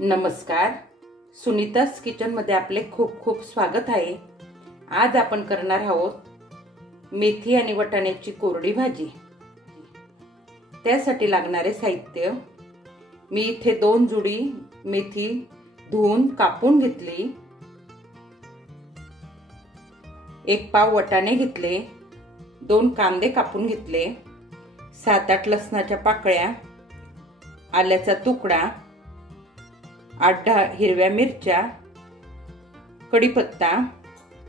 नमस्कार, सुनीताज किचन मध्ये आपले खूप खूप स्वागत आहे। आज आपण करणार आहोत मेथी आणि वाटाण्याची कोरडी भाजी। त्यासाठी लागणारे साहित्य, मी इथे 2 जुडी मेथी धुवून कापून घेतली, 1 पाव वाटाणे घेतले, 2 कांदे कापून घेतले, 7-8 लसणाच्या पाकळ्या, आल्याचा तुकडा, 8-10 हिरव्या मिरच्या, कढीपत्ता,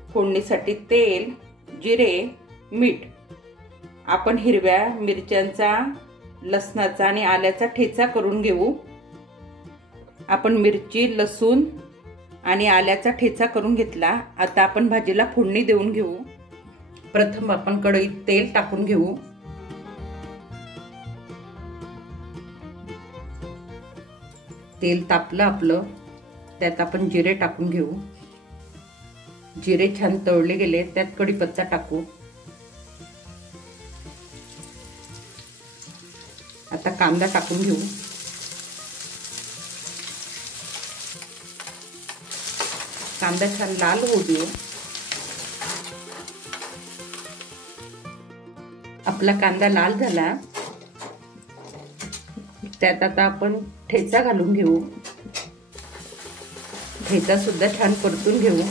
फोडणीसाठी तेल, जिरे, मीठ। आपण हिरव्या मिरच्यांचा, लसणाचा आणि आल्याचा ठेचा करून घेऊ। आपण मिरची, लसूण आणि आल्याचा ठेचा करून घेतला। आता आपण भाजीला फोडणी देऊन घेऊ। प्रथम आपण कढईत तेल टाकून घेऊ। तेल तापलं आपलं, त्यात आपण जिरे टाकून घेऊ। जिरे छान तळले गेले, त्यात कढीपत्ता टाकू। आता कांदा टाकून घेऊ। कांदा छान लाल होऊ देऊ। आपला कांदा लाल झाला, त्यात आता आपण ठेचा घालून घेऊ। ठेचा सुद्धा छान परतून घेऊ।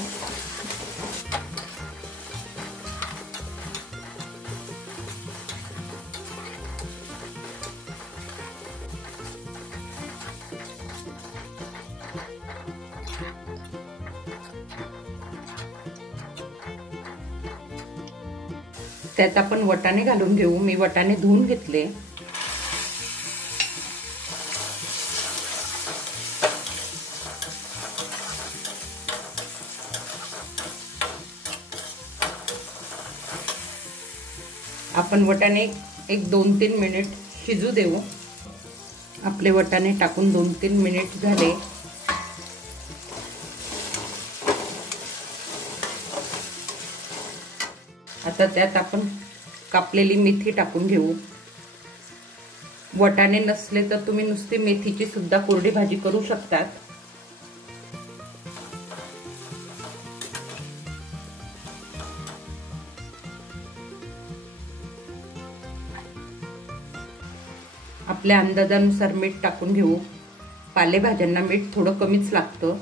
त्यात आपण वाटाणे घालून घेऊ। मी वाटाणे धुवून घेतले। आपण वाटाणे एक 2-3 मिनिट शिजू देऊ। आपले वाटाणे टाकून 2-3 मिनिट झाले। आता त्यात आपण कापलेली मेथी टाकून घेऊ। वाटाणे नसले तर तुम्ही नुसती मेथीची सुद्धा कोरडी भाजी करू शकतात। आपल्या अंदाजानुसार मीठ टाकून घेऊ। पालेभाज्यांना मीठ थोडं कमीच लागतं।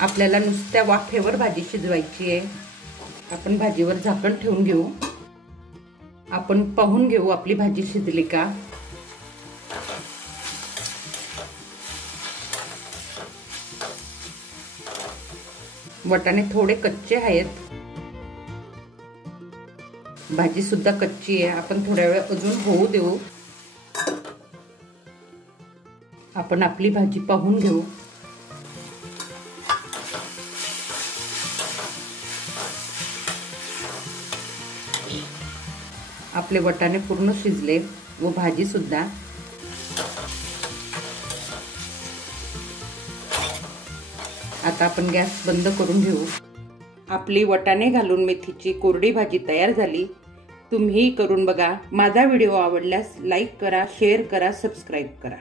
आपल्याला नुसत्या वाफेवर भाजी शिजवायची आहे। आपण भाजीवर झाकण ठेवून घेऊ। आपण पाहून घेऊ आपली भाजी शिजली का। वाटाणे थोडे कच्चे आहेत, भाजी सुद्धा कच्ची आहे। आपण थोड्या वेळ अजून होऊ देऊ। आपण आपली भाजी पाहून घेऊ। आपले वाटाणे पूर्ण शिजले व भाजी सुद्धा। आता आपण गॅस बंद करून घेऊ। आपली वाटाणे घालून मेथीची कोरडी भाजी तयार झाली। तुम्ही करून बघा। माझा व्हिडिओ आवडल्यास लाईक करा, शेअर करा, सबस्क्राईब करा।